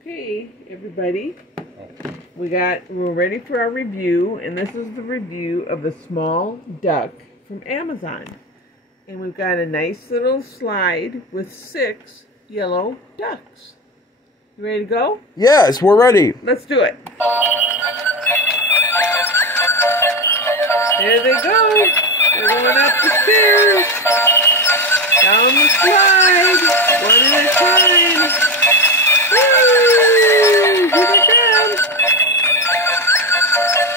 Okay, everybody, we're ready for our review, and this is the review of the small duck from Amazon. And we've got a nice little slide with 6 yellow ducks. You ready to go? Yes, we're ready. Let's do it. There they go. They're going up the stairs, down the slide, one at a time. Woo! Here they come.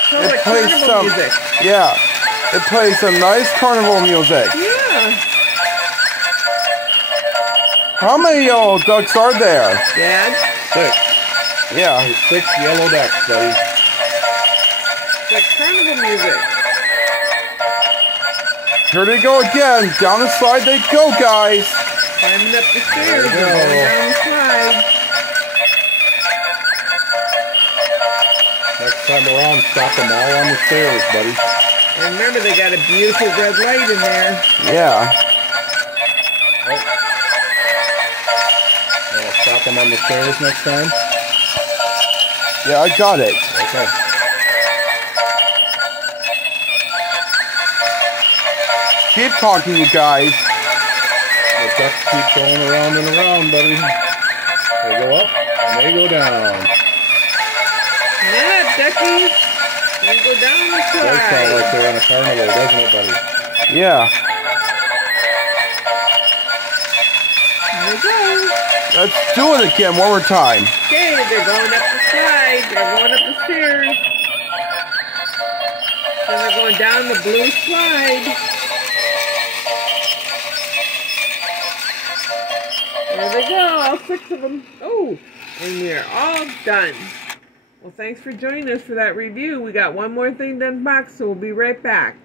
Sounds like carnival music. Yeah, it plays some nice carnival music. Yeah. How many yellow ducks are there? Dad? 6. Yeah. There's 6 yellow ducks, buddy. It's like carnival music. Here they go again. Down the slide they go, guys. Climbing up the stairs, There going we go. down the slide. Next time around, stop them all on the stairs, buddy. And remember, they got a beautiful red light in there. Yeah. Stop them on the stairs next time? Yeah, I got it. Okay. Keep talking, you guys. The ducks keep going around and around, buddy. They go up and they go down. Yeah, duckies. They go down the It does sound slide. like they're on a carnival, doesn't it, buddy? Yeah. Here we go. Let's do it again one more time. Okay, they're going up the slide. They're going up the stairs. Then they're going down the blue slide. There they go, all 6 of them. Oh, and we are all done. Well, thanks for joining us for that review. We got one more thing to unbox, so we'll be right back.